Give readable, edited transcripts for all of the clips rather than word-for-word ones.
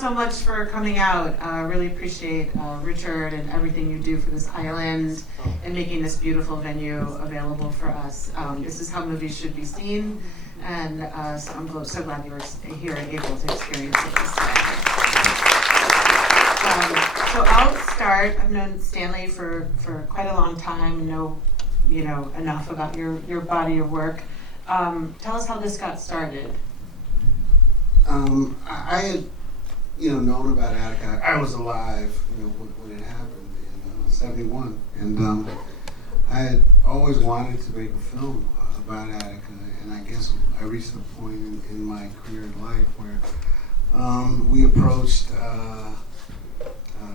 so much for coming out. Really appreciate Richard and everything you do for this island and making this beautiful venue available for us. This is how movies should be seen, and so I'm so glad you were here and able to experience it this way. So I'll start. I've known Stanley for quite a long time and know enough about your body of work. Tell us how this got started. I had, known about Attica. I was alive, when it happened in '71, and I had always wanted to make a film about Attica, and I guess I reached a point in my career in life where we approached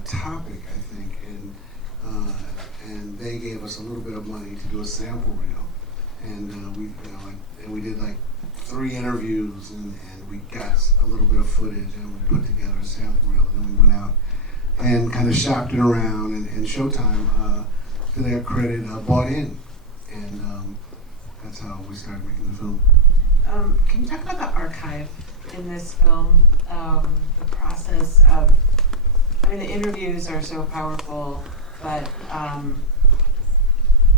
Topic, I think, and they gave us a little bit of money to do a sample reel, and we did like 3 interviews, and we got a little bit of footage, and we put together a sample reel, and then we went out and kind of shopped it around, and Showtime, to their credit, bought in, and that's how we started making the film. Can you talk about the archive in this film? The process of, the interviews are so powerful, but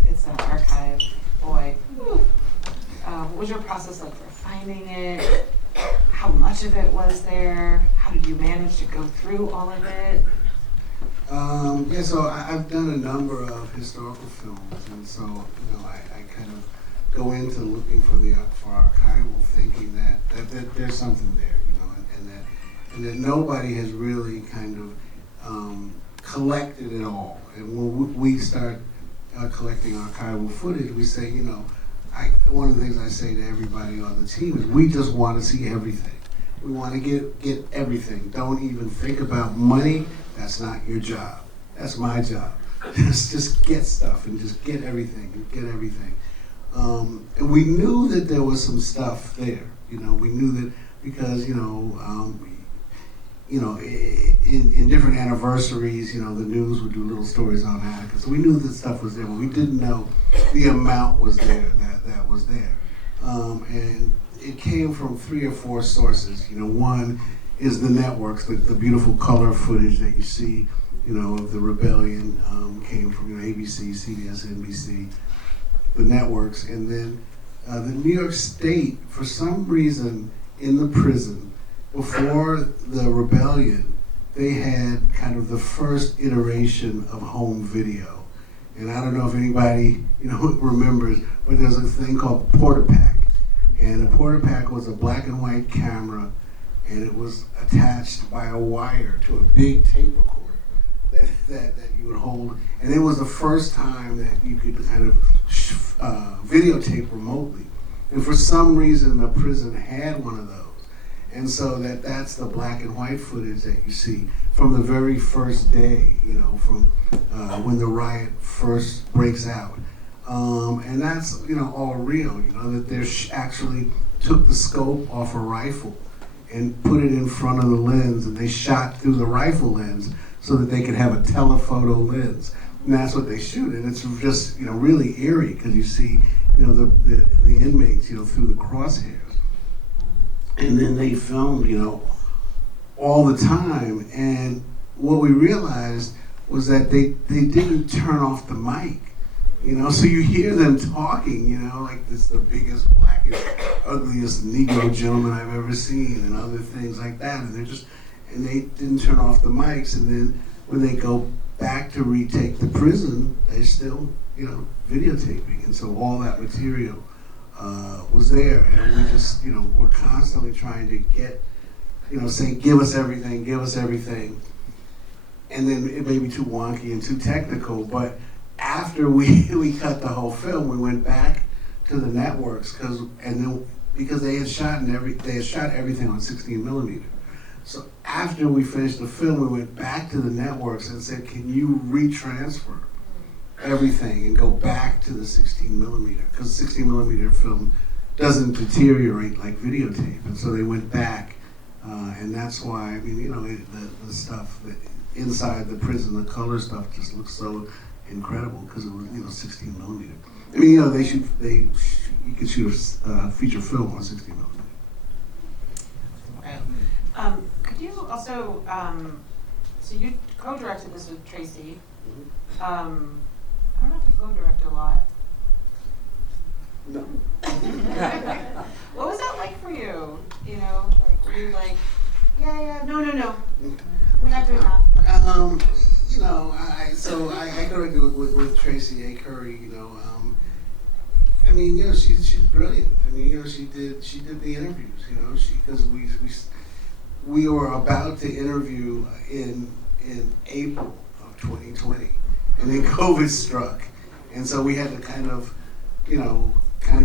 it's an archive, boy. What was your process like for finding it? How much of it was there? How did you manage to go through all of it? So I've done a number of historical films, and so I kind of go into looking for archival, thinking that there's something there, and that nobody has really kind of collected it all. And when we start collecting archival footage, we say, one of the things I say to everybody on the team is we just want to see everything. We want to get everything. Don't even think about money. That's not your job. That's my job. Just get stuff and just get everything and get everything. And we knew that there was some stuff there. We knew that because in different anniversaries, the news would do little stories on Attica. So we knew that stuff was there, but we didn't know the amount was there that was there. And it came from 3 or 4 sources. One is the networks, the beautiful color footage that you see, of the rebellion came from ABC, CBS, NBC, the networks. And then the New York State, for some reason, in the prison, before the rebellion, they had kind of the first iteration of home video. And I don't know if anybody, remembers, but there's a thing called Portapack. And a Portapack was a black and white camera, and it was attached by a wire to a big tape recorder that you would hold. And it was the first time that you could kind of videotape remotely. And for some reason, the prison had one of those. And so that's the black and white footage that you see from the very first day, from when the riot first breaks out. And that's, all real, that they actually took the scope off a rifle and put it in front of the lens, and they shot through the rifle lens so that they could have a telephoto lens. And that's what they shoot. And it's just, really eerie because you see, the inmates, through the crosshairs. And then they filmed, all the time. And what we realized was that they didn't turn off the mic, so you hear them talking, like this the biggest, blackest, ugliest Negro gentleman I've ever seen, and other things like that. And they didn't turn off the mics. And then when they go back to retake the prison, they're still, videotaping. And so all that material was there, and we just, we're constantly trying to get, saying, give us everything. And then it may be too wonky and too technical, but after we cut the whole film, we went back to the networks because they had shot everything on 16 millimeter. So after we finished the film, we went back to the networks and said, can you retransfer everything and go back to the 16 millimeter? Because 16 millimeter film doesn't deteriorate like videotape. And so they went back, and that's why, the stuff that inside the prison, the color stuff just looks so incredible because it was, 16 millimeter. You can shoot a feature film on 16 millimeter. Could Could you also, so you co-directed this with Tracy. I don't know if you co-direct a lot. No. What was that like for you? You know, like were you like, yeah, no, we're not doing that. You know, I corrected with Tracy A. Curry. You know, I mean, you know, she's brilliant. I mean, you know, she did the interviews. You know, because we were about to interview in April of 2020, and then COVID struck, and so we had to kind of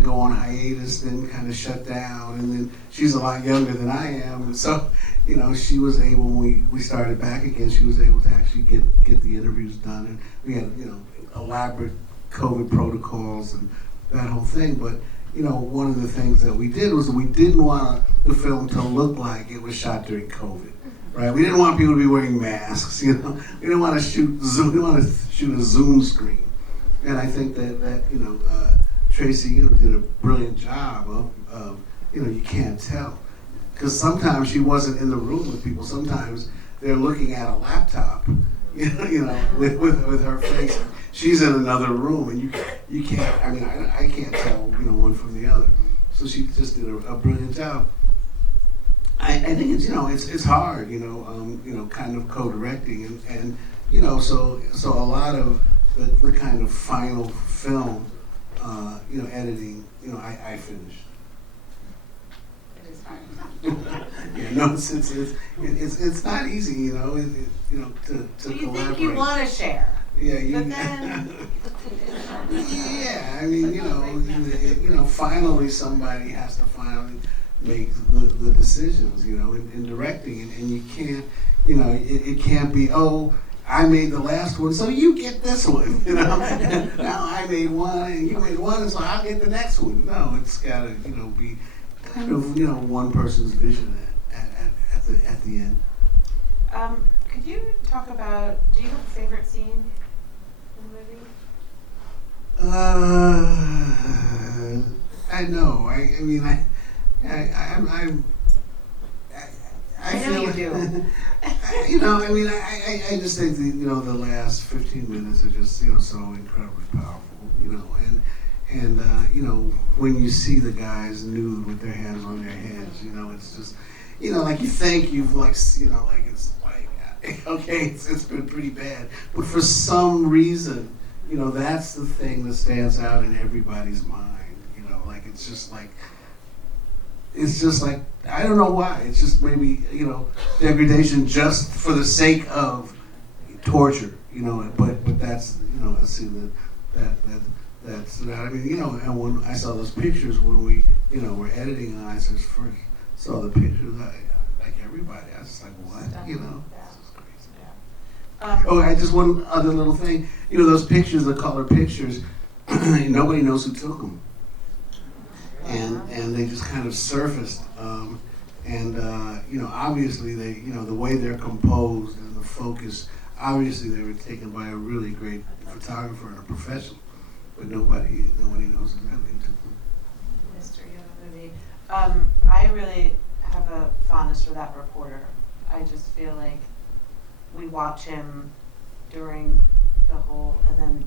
go on hiatus, then kind of shut down, and then she's a lot younger than I am, and so, you know, she was able, when we started back again, she was able to actually get the interviews done, and we had, you know, elaborate COVID protocols and that whole thing, but, you know, one of the things that we did was we didn't want the film to look like it was shot during COVID, right? We didn't want people to be wearing masks, you know, we didn't want to shoot a Zoom screen, and I think that you know, Tracy, you know, did a brilliant job of you know, you can't tell. Because sometimes she wasn't in the room with people. Sometimes they're looking at a laptop, you know, with her face. She's in another room, and you can't, I mean, I can't tell, you know, one from the other. So she just did a brilliant job. I think it's, you know, it's hard, you know, kind of co-directing, and you know, so a lot of the kind of final film, you know, editing, you know, I finished. It is hard. Yeah, no, it's not easy, you know, you know, to So you collaborate. think you want to share? Yeah, But then, yeah, I mean, you know, finally somebody has to finally make the decisions, you know, in directing, and you can't, you know, it can't be, oh, I made the last one, so you get this one, you know. Now I made one, and you made one, so I'll get the next one. No, it's gotta, you know, be kind of, you know, one person's vision at the end. could you talk about, do you have a favorite scene in the movie? I know. I mean, I know feel you do. You know, I mean, I just think that, you know, the last 15 minutes are just, you know, so incredibly powerful, you know, and you know, when you see the guys nude with their hands on their heads, you know, it's just, you know, like you think you've, like, you know, like it's like, okay, it's been pretty bad, but for some reason, you know, that's the thing that stands out in everybody's mind, you know, like it's just like, I don't know why. It's just maybe, you know, degradation just for the sake of torture, you know. But that's, you know, I see that's I mean, you know. And when I saw those pictures when we, you know, were editing, and I just first saw the pictures, like everybody, I was just like, what, you know? Yeah. This is crazy. Yeah. Oh, I just one other little thing. You know, those pictures, the color pictures, nobody knows who took them. And they just kind of surfaced, you know, obviously they, you know, the way they're composed and the focus, obviously they were taken by a really great photographer and a professional, but nobody knows exactly who took them. Mystery of the movie. I really have a fondness for that reporter. I just feel like we watch him during the whole, and then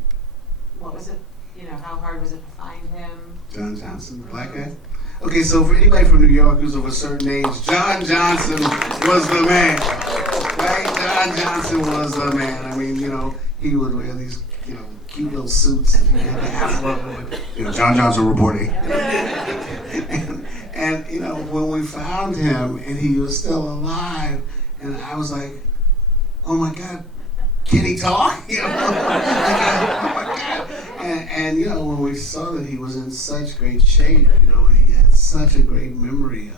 what was it? You know, how hard was it to find him? John Johnson, the black guy. Okay, so for anybody from New York who's of a certain age, John Johnson was the man, right? John Johnson was the man. I mean, you know, he would wear these, you know, cute little suits, and he had the afro, you know, John Johnson reporting. and you know, when we found him and he was still alive, and I was like, oh my God, can he talk? You know, oh my God. And you know, when we saw that he was in such great shape, you know, he had such a great memory,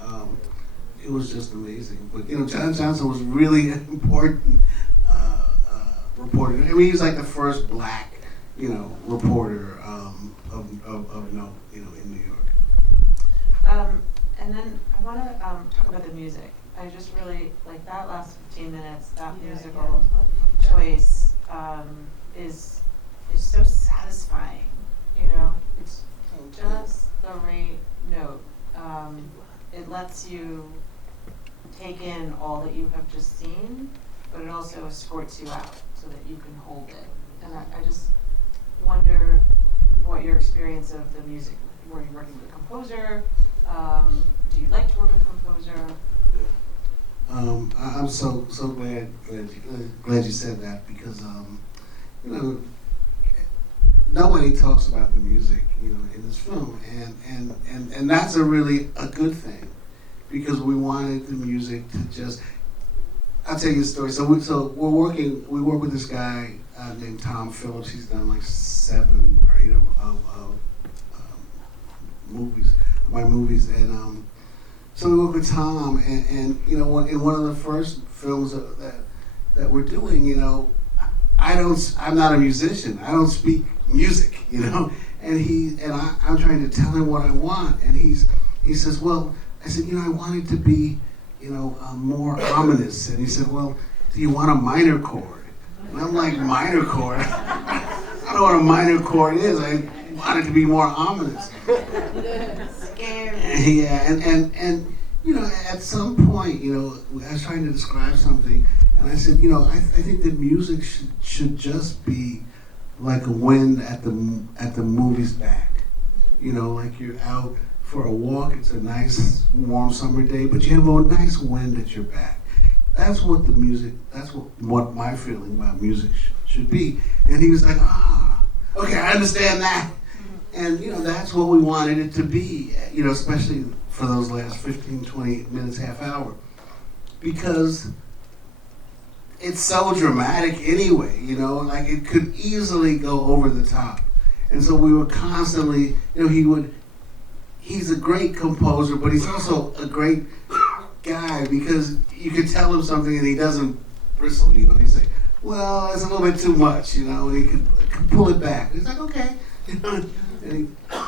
it was just amazing. But you know, John Johnson was really an important reporter. I mean, he was like the first black, you know, reporter of note, you know, in New York. And then I want to talk about the music. I just really like that last 15 minutes. That musical choice is so satisfying. You know, it's just the right note. It lets you take take in all that you have just seen, but it also escorts you out so that you can hold it. And I just wonder what your experience of the music, were you working with a composer? Do you like to work with a composer? I'm so glad you said that, because you know, nobody talks about the music, you know, in this film, and that's a really a good thing, because we wanted the music to just. I'll tell you a story. So we work with this guy named Tom Phillips. He's done like 7 or 8 of movies, my movies, and so we work with Tom, and you know, in one of the first films that we're doing, you know, I'm not a musician. I don't speak music, you know, and I'm trying to tell him what I want, and he says, well, I said, you know, I want it to be, you know, more ominous, and he said, well, do you want a minor chord? And I'm like, minor chord? I don't know what a minor chord is. I want it to be more ominous. Scary. Yeah, and you know, at some point, you know, I was trying to describe something, and I said, you know, I think that music should just be like a wind at the movie's back. You know, like you're out for a walk, it's a nice warm summer day, but you have a nice wind at your back. That's what the music, that's what my feeling about music should be. And he was like, okay, I understand that. And, you know, that's what we wanted it to be, you know, especially for those last 15, 20 minutes, half hour. Because it's so dramatic anyway, you know, like it could easily go over the top. And so we were constantly, you know, he's a great composer, but he's also a great guy, because you could tell him something and he doesn't bristle, you know. He'd say, well, it's a little bit too much, you know, and he could pull it back. He's like, okay.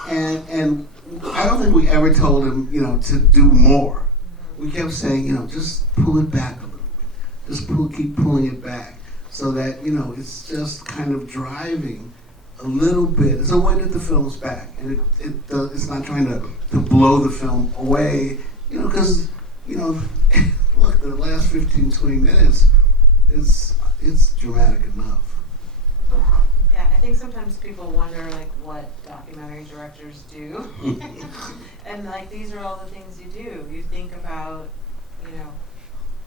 And I don't think we ever told him, you know, to do more. We kept saying, you know, just pull it back a little bit. Just keep pulling it back, so that, you know, it's just kind of driving a little bit. It's a wind at the film's back, and it's not trying to blow the film away, you know, because, you know, look, the last 15, 20 minutes, it's dramatic enough. Yeah, I think sometimes people wonder like what documentary directors do. And like these are all the things you do. You think about, you know,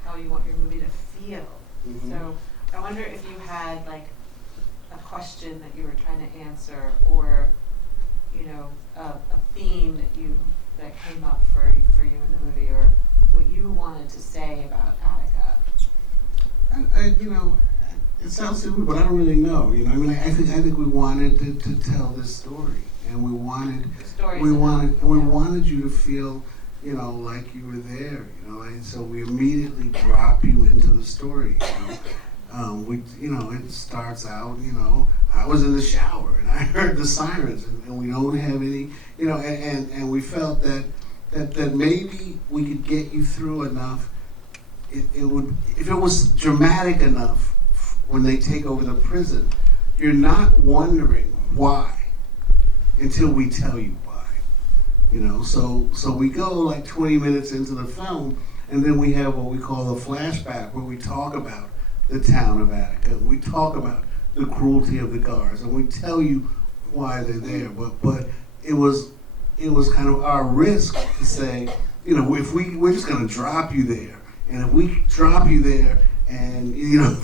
how you want your movie to feel. Mm-hmm. So I wonder if you had like a question that you were trying to answer, or, you know, a theme that came up for you in the movie, or what you wanted to say about Attica. You know, it sounds stupid, but I don't really know. You know, I mean, I think we wanted to tell this story, and we wanted you to feel, you know, like you were there. You know, and so we immediately drop you into the story. You know, it starts out, you know, I was in the shower and I heard the sirens, and we don't have any, you know, and we felt that maybe we could get you through enough. It would, if it was dramatic enough when they take over the prison, you're not wondering why until we tell you why. You know, so we go like 20 minutes into the film, and then we have what we call a flashback, where we talk about the town of Attica. We talk about the cruelty of the guards, and we tell you why they're there. But it was kind of our risk to say, you know, if we're just going to drop you there, and if we drop you there, and you know,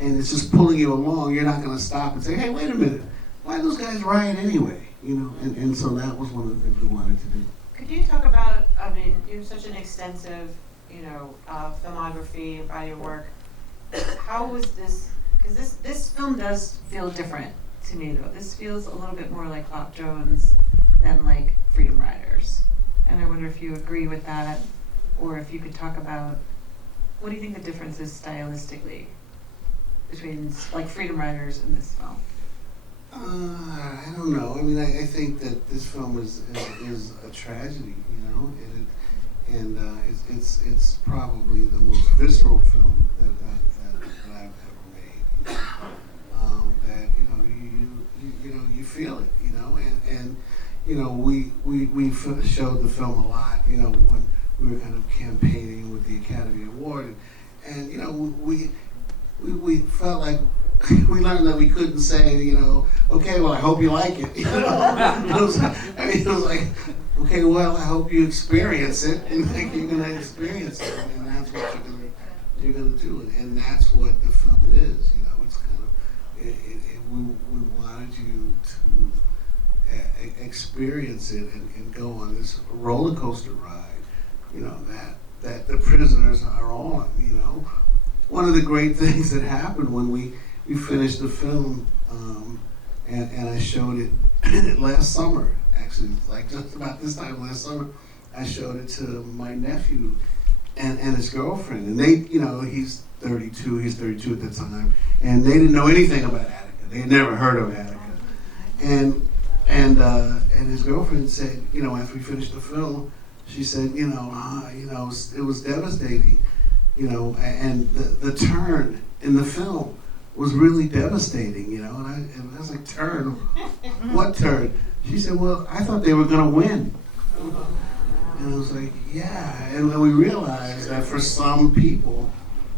and it's just pulling you along, you're not going to stop and say, hey, wait a minute, why are those guys riot anyway? You know, and so that was one of the things we wanted to do. Could you talk about, I mean, you have such an extensive, you know, filmography about your work. How was this, because this film does feel different to me though. This feels a little bit more like Clock Jones than like Freedom Riders. And I wonder if you agree with that, or if you could talk about, what do you think the difference is stylistically between like Freedom Riders and this film? I don't know. I mean, I think that this film is a tragedy, you know, and it's probably the most visceral film that I've ever made. That, you know, you feel it, you know, and you know, we showed the film a lot, you know, we were kind of campaigning with the Academy Award, and you know, we felt like we learned that we couldn't say, you know, okay, well, I hope you like it. You know? It was like, okay, well, I hope you experience it, and like, you're gonna experience it, and that's what you're gonna do, and that's what the film is. You know, it's kind of we wanted you to experience it and go on this roller coaster ride. You know, that the prisoners are on. You know, one of the great things that happened when we finished the film, and I showed it last summer. Actually, like just about this time last summer, I showed it to my nephew and his girlfriend, and they, you know, he's 32 at the time, and they didn't know anything about Attica. They had never heard of Attica, and his girlfriend said, you know, after we finished the film, she said, you know, it was devastating, you know, and the turn in the film was really devastating, you know, and I was like, turn? What turn? She said, well, I thought they were gonna win. And I was like, yeah, and then we realized that for some people,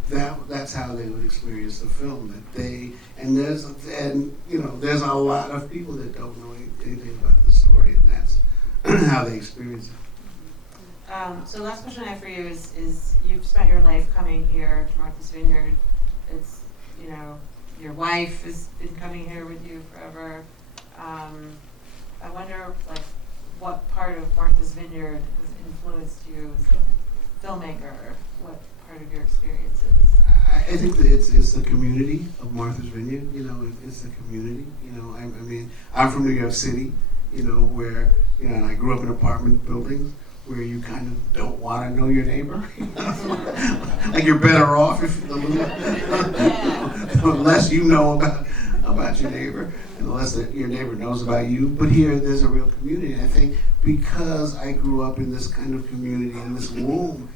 that's how they would experience the film. That there's a lot of people that don't know anything about the story, and that's how they experience it. So last question I have for you is you've spent your life coming here to Martha's Vineyard. It's, you know, your wife has been coming here with you forever. I wonder, like, what part of Martha's Vineyard has influenced you as a filmmaker? What part of your experience is? I think that it's the community of Martha's Vineyard. You know, it's the community. You know, I mean, I'm from New York City. You know, where, you know, and I grew up in apartment buildings where you kind of don't want to know your neighbor. Like, you're better off if the less you know about your neighbor, and the less that your neighbor knows about you. But here, there's a real community. And I think because I grew up in this kind of community, in this womb,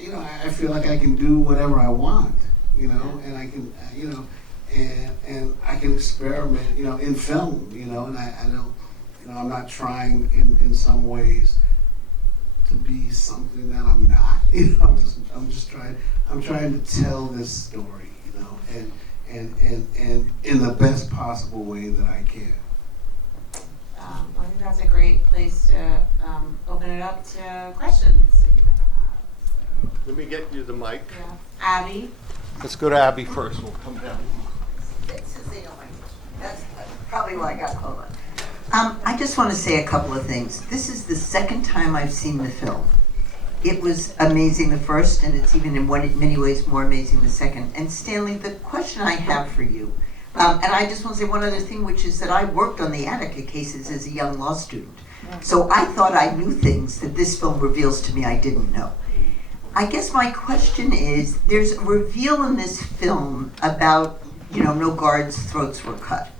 you know, I feel like I can do whatever I want, you know, and I can, you know, and I can experiment, you know, in film, you know, and I don't, you know, I'm not trying in some ways to be something that I'm not, you know, I'm trying to tell this story, you know, and in the best possible way that I can. I think that's a great place to open it up to questions that you might have. Let me get you the mic. Yeah. Abby? Let's go to Abby first. We'll come down. Since they don't like it. That's probably why I got called on. I just want to say a couple of things. This is the second time I've seen the film. It was amazing the first, and it's even in many ways more amazing the second. And Stanley, the question I have for you, and I just want to say one other thing, which is that I worked on the Attica cases as a young law student. So I thought I knew things that this film reveals to me I didn't know. I guess my question is, there's a reveal in this film about, you know, no guards' throats were cut.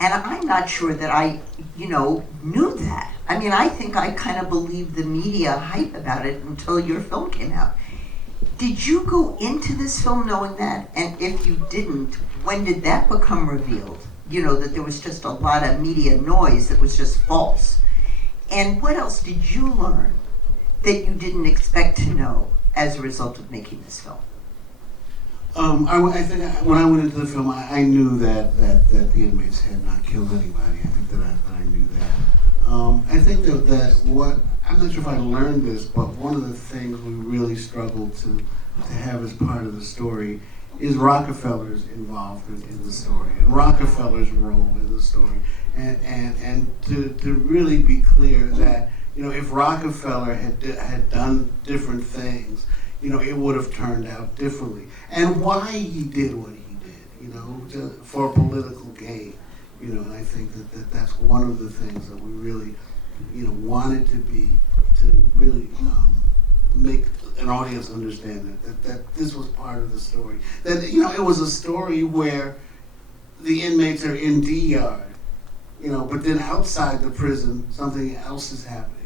And I'm not sure that I, you know, knew that. I mean, I think I kind of believed the media hype about it until your film came out. Did you go into this film knowing that? And if you didn't, when did that become revealed? You know, that there was just a lot of media noise that was just false. And what else did you learn that you didn't expect to know as a result of making this film? I think when I went into the film, I knew that the inmates had not killed anybody. I think that I knew that. I think that what, I'm not sure if I learned this, but one of the things we really struggled to have as part of the story is Rockefeller's involvement in the story, and Rockefeller's role in the story, and to really be clear that, you know, if Rockefeller had done different things, you know, it would have turned out differently. And why he did what he did, you know, for political gain, you know, and I think that's one of the things that we really, you know, wanted to really make an audience understand that this was part of the story. That, you know, it was a story where the inmates are in D-Yard, you know, but then outside the prison, something else is happening.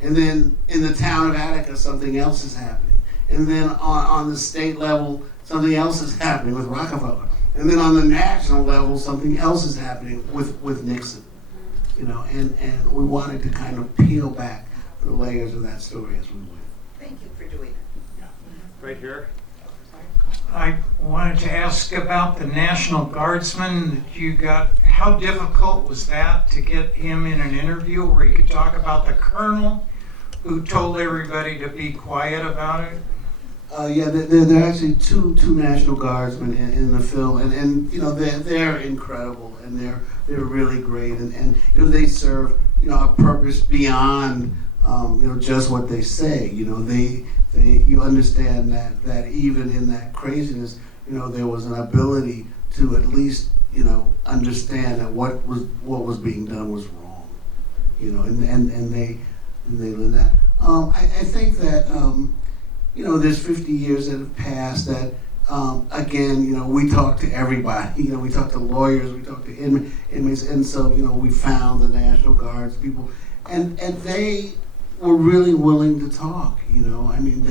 And then in the town of Attica, something else is happening. And then on the state level, something else is happening with Rockefeller. And then on the national level, something else is happening with Nixon. You know, and we wanted to kind of peel back the layers of that story as we went. Thank you for doing it. Right here. I wanted to ask about the National Guardsman that you got. How difficult was that to get him in an interview where he could talk about the colonel who told everybody to be quiet about it? Yeah, there are actually two National Guardsmen in the film, and you know they're incredible, and they're really great, and you know they serve a purpose beyond just what they say. You know you understand that even in that craziness, there was an ability to at least understand that what was being done was wrong. And they learned that. I think that there's 50 years that have passed that again, we talked to everybody. We talked to lawyers, we talked to inmates, and so we found the National Guards people, and they were really willing to talk. I mean,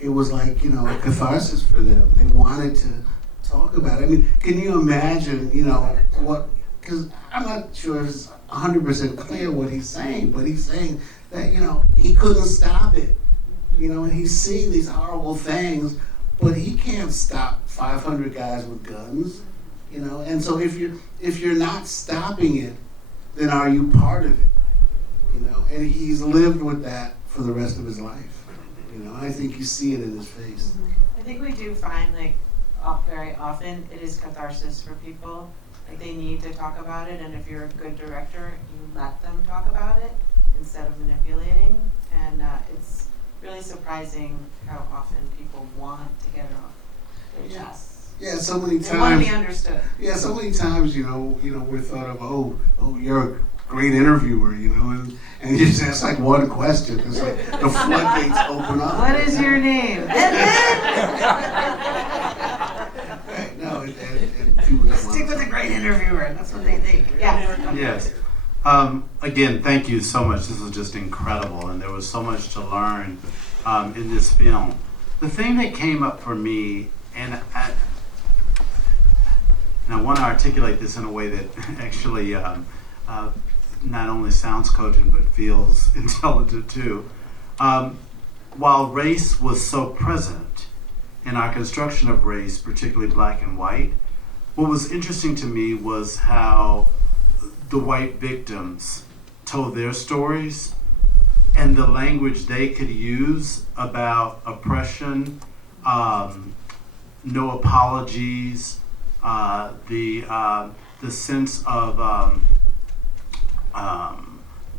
it was like a catharsis for them. They wanted to talk about it. I mean, can you imagine what? Because I'm not sure it's 100% clear what he's saying, but he's saying that he couldn't stop it. And he's seeing these horrible things, but he can't stop 500 guys with guns. And so if you're not stopping it, then are you part of it? And he's lived with that for the rest of his life. I think you see it in his face. I think we do find very often it is catharsis for people. Like they need to talk about it, and if you're a good director, you let them talk about it instead of manipulating. And it's really surprising how often people want to get it off their chests. Yeah, so many times. They want to be understood. Yeah, so many times, we're thought of, oh, you're a great interviewer, and you just ask like one question. It's like the floodgates open up. What is your name? Right, no, and people just Stick with a great interviewer. That's what they think. Yeah. Yes. Again, thank you so much. This was just incredible, and there was so much to learn in this film. The thing that came up for me, and I want to articulate this in a way that actually not only sounds cogent but feels intelligent too. While race was so present in our construction of race, particularly black and white, what was interesting to me was how the white victims told their stories and the language they could use about oppression, no apologies, the sense of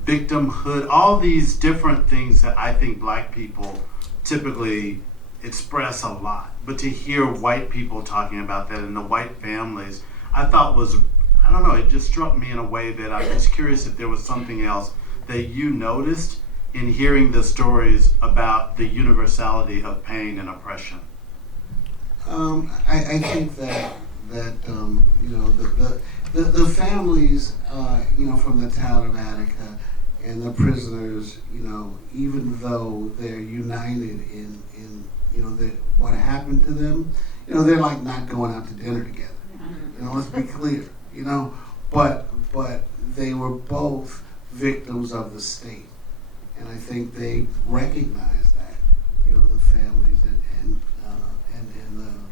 victimhood, all these different things that I think black people typically express a lot. But to hear white people talking about that and the white families, I thought was, I don't know, it just struck me in a way that I'm just curious if there was something else that you noticed in hearing the stories about the universality of pain and oppression. I think that the families from the town of Attica and the prisoners, even though they're united in what happened to them, they're like not going out to dinner together. Let's be clear. But they were both victims of the state, and I think they recognize that. The families and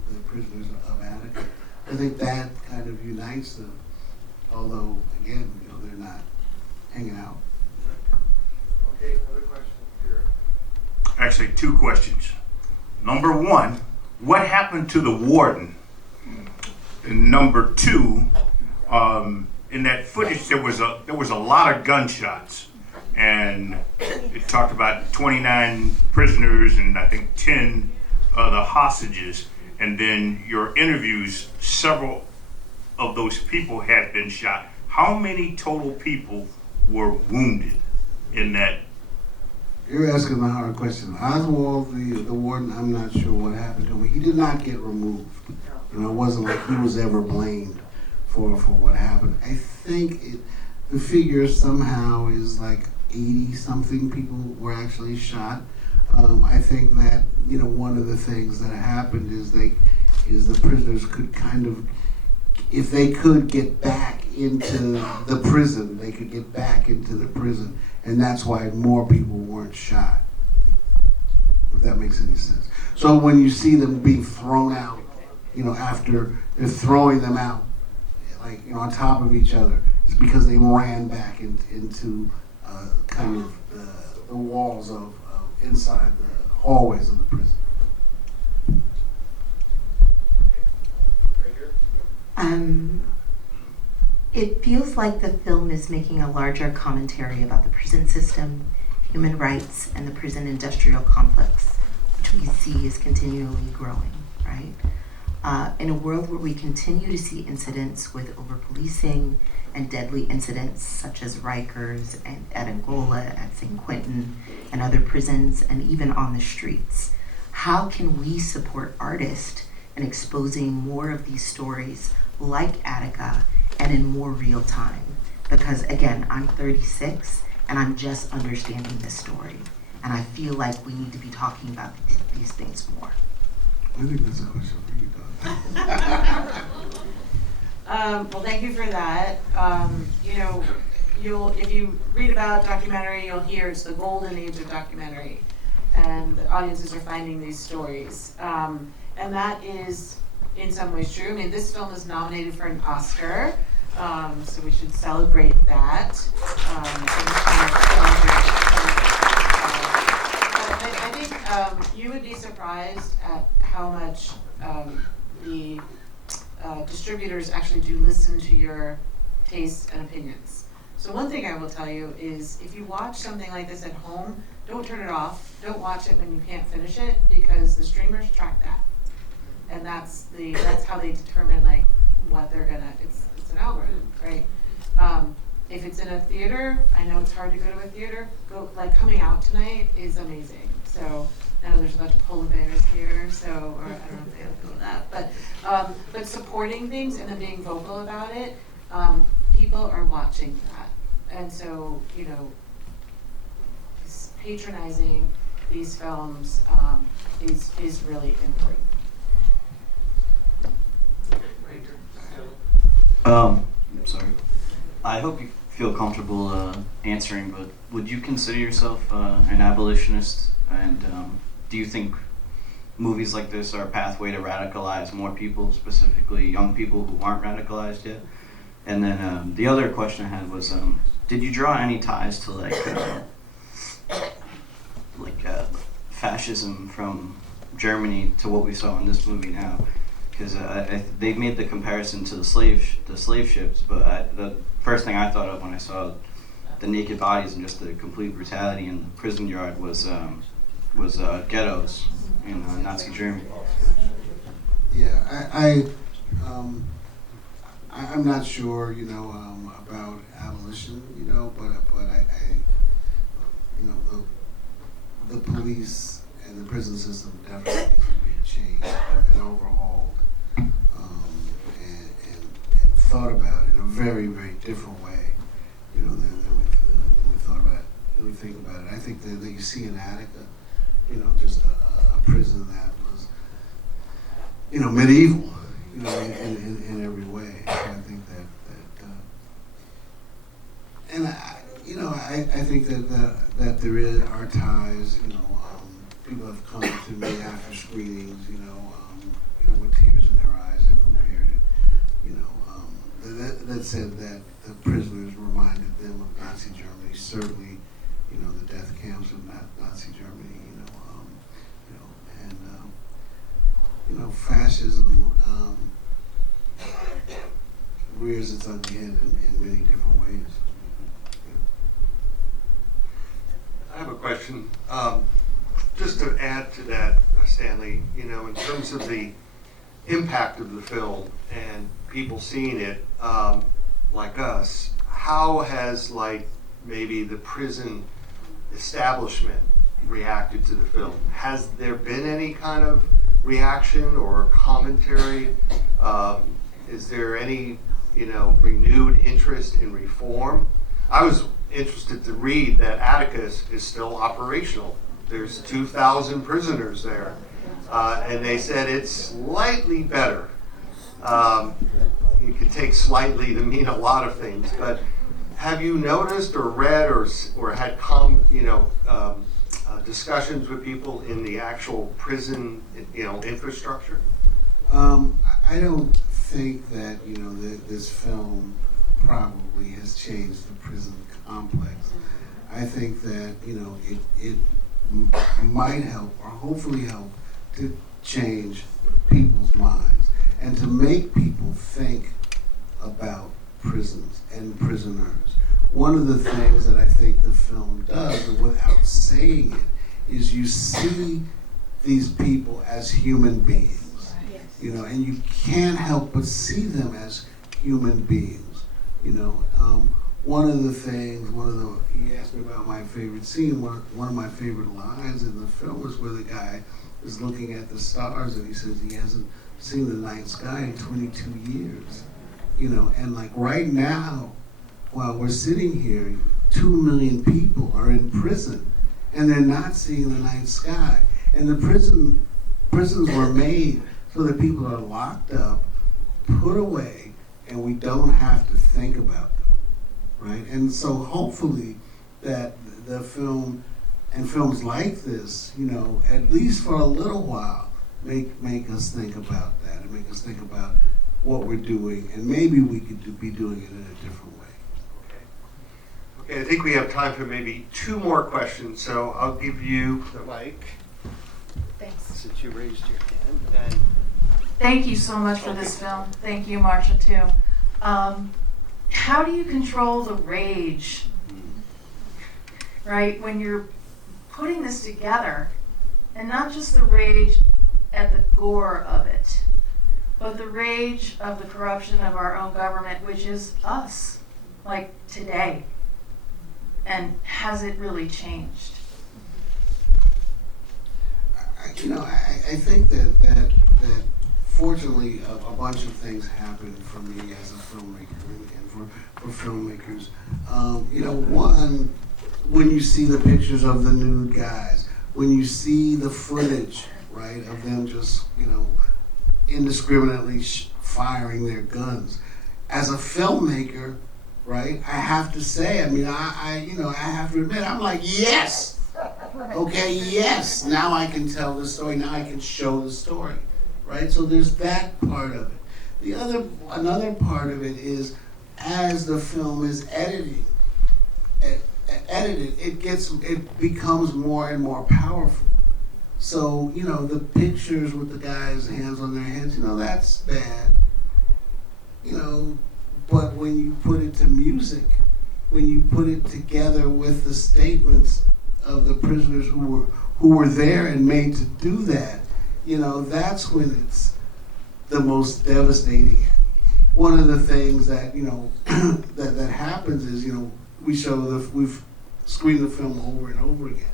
the prisoners of Attica. I think that kind of unites them. Although again, they're not hanging out. Okay, another question here. Actually, two questions. Number one, what happened to the warden? And number two, in that footage there was a lot of gunshots, and it talked about 29 prisoners and I think 10 of the hostages. And then your interviews, several of those people had been shot. How many total people were wounded in that? You're asking a hard question. Oswald, the warden, I'm not sure what happened to him. He did not get removed. It wasn't like he was ever blamed for what happened. I think the figure somehow is like 80-something people were actually shot. I think that one of the things that happened is the prisoners could kind of, if they could get back into the prison. They could get back into the prison, and that's why more people weren't shot. If that makes any sense. So when you see them being thrown out, after they're throwing them out, like on top of each other, it's because they ran back into kind of the walls of inside the hallways of the prison. Right here. It feels like the film is making a larger commentary about the prison system, human rights, and the prison industrial complex, which we see is continually growing, right? In a world where we continue to see incidents with over-policing and deadly incidents such as Rikers and at Angola, at St. Quentin, and other prisons, and even on the streets, how can we support artists in exposing more of these stories like Attica and in more real time? Because again, I'm 36 and I'm just understanding this story. And I feel like we need to be talking about these things more. I think that's a question for you, Don. Well, thank you for that. If you read about documentary, you'll hear it's the golden age of documentary, and the audiences are finding these stories, and that is in some ways true. I mean, this film is nominated for an Oscar, so we should celebrate that. But I think you would be surprised at how much the distributors actually do listen to your tastes and opinions. So one thing I will tell you is if you watch something like this at home, don't turn it off. Don't watch it when you can't finish it, because the streamers track that. And that's how they determine like what they're gonna, it's an algorithm, right? If it's in a theater, I know it's hard to go to a theater, like Coming Out tonight is amazing. So I know there's a bunch of polar bears here, or I don't know if they feel that, but supporting things and then being vocal about it, people are watching that. And so, patronizing these films is really important. I'm sorry. I hope you feel comfortable answering, but would you consider yourself an abolitionist? And do you think movies like this are a pathway to radicalize more people, specifically young people who aren't radicalized yet? And then the other question I had was, did you draw any ties to fascism from Germany to what we saw in this movie now? Because they've made the comparison to the slave ships, but the first thing I thought of when I saw the naked bodies and just the complete brutality in the prison yard was ghettos in Nazi Germany. Yeah, I'm not sure, about abolition, but the police and the prison system definitely needs to be changed and overhauled, and thought about in a very, very different way, than we thought about it. When we think about it, I think that you see in Attica, just a prison that was, medieval, in every way. So I think that and I think that there are ties. People have come to me after screenings, with tears in their eyes and compared it, that said that the prisoners reminded them of Nazi Germany. Certainly, the death camps of Nazi Germany. Fascism rears its ugly head in many different ways. I have a question. Just to add to that, Stanley, in terms of the impact of the film and people seeing it, like us, how has maybe the prison establishment reacted to the film? Has there been any kind of reaction or commentary? Is there any, renewed interest in reform? I was interested to read that Attica is still operational. There's 2,000 prisoners there, and they said it's slightly better. it could take slightly to mean a lot of things, but have you noticed or read or had discussions with people in the actual prison, infrastructure? I don't think that this film probably has changed the prison complex. I think that it might help or hopefully help to change people's minds and to make people think about prisons and prisoners. One of the things that I think the film does, without saying it, is you see these people as human beings. And you can't help but see them as human beings. One of the things, you asked me about my favorite scene, one of my favorite lines in the film is where the guy is looking at the stars and he says he hasn't seen the night sky in 22 years. And like right now, while we're sitting here, 2 million people are in prison and they're not seeing the night sky. And the prisons were made so that people are locked up, put away, and we don't have to think about them, right? And so hopefully that the film and films like this, at least for a little while, make us think about that and make us think about what we're doing, and maybe we could be doing it in a different way. Okay, I think we have time for maybe 2 more questions, so I'll give you the mic. Thanks. Since you raised your hand. Thank you so much for this film. Thank you, Marsha, too. How do you control the rage, right, when you're putting this together, and not just the rage at the gore of it, but the rage of the corruption of our own government, which is us, like today, and has it really changed? I think that fortunately a bunch of things happened for me as a filmmaker and for filmmakers. One, when you see the pictures of the nude guys, when you see the footage, right, of them just, indiscriminately firing their guns. As a filmmaker, right, I have to say, I have to admit, I'm like, yes! Okay, yes, now I can tell the story, now I can show the story, right? So there's that part of it. Another part of it is, as the film is edited, it becomes more and more powerful. So, the pictures with the guys' hands on their heads, that's bad. But when you put it to music, when you put it together with the statements of the prisoners who were there and made to do that, that's when it's the most devastating. One of the things that that happens is we've screened the film over and over again,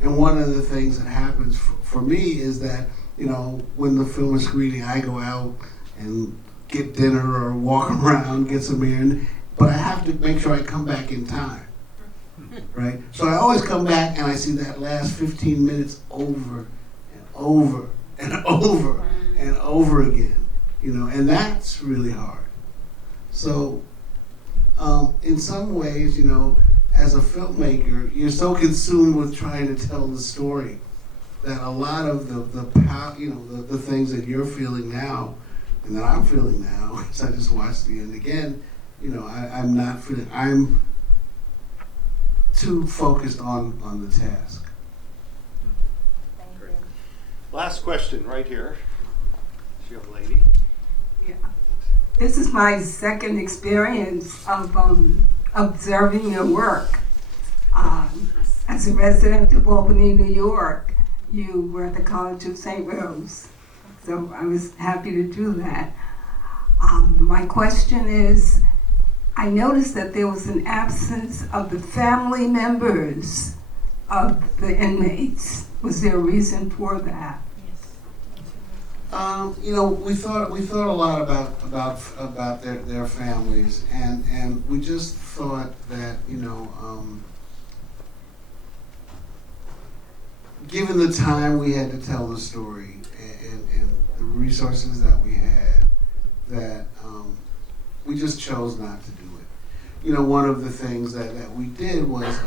and one of the things that happens for me is that when the film is screening, I go out and get dinner or walk around, get some air, but I have to make sure I come back in time. Right? So I always come back and I see that last 15 minutes over and over and over and over again, and that's really hard. So in some ways, as a filmmaker, you're so consumed with trying to tell the story that a lot of the things that you're feeling now and that I'm feeling now, because I just watched the end again, I'm not feeling, I'm too focused on the task. Last question right here. This young lady. Yeah. This is my second experience of observing your work. As a resident of Albany, New York, you were at the College of St. Rose, so I was happy to do that. My question is, I noticed that there was an absence of the family members of the inmates. Was there a reason for that? We thought a lot about their families, and we just thought that given the time we had to tell the story and the resources that we had, that We just chose not to do it. You know, one of the things that we did was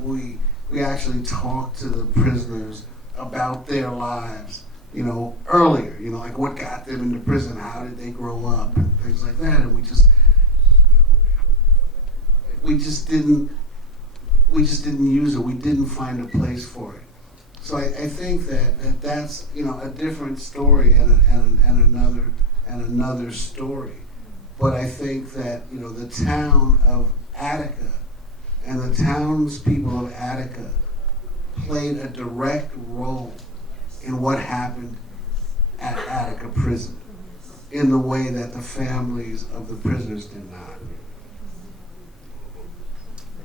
we actually talked to the prisoners about their lives, you know, earlier, you know, like what got them into prison, how did they grow up, and things like that, and we just didn't use it. We didn't find a place for it. So I think that's, you know, a different story and another story. But I think that, you know, the town of Attica and the townspeople of Attica played a direct role in what happened at Attica prison in the way that the families of the prisoners did not.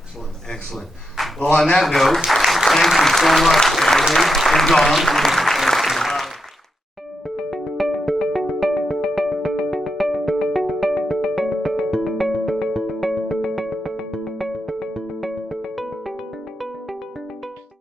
Excellent, excellent. Well, on that note, thank you so much, Stanley and Dawn.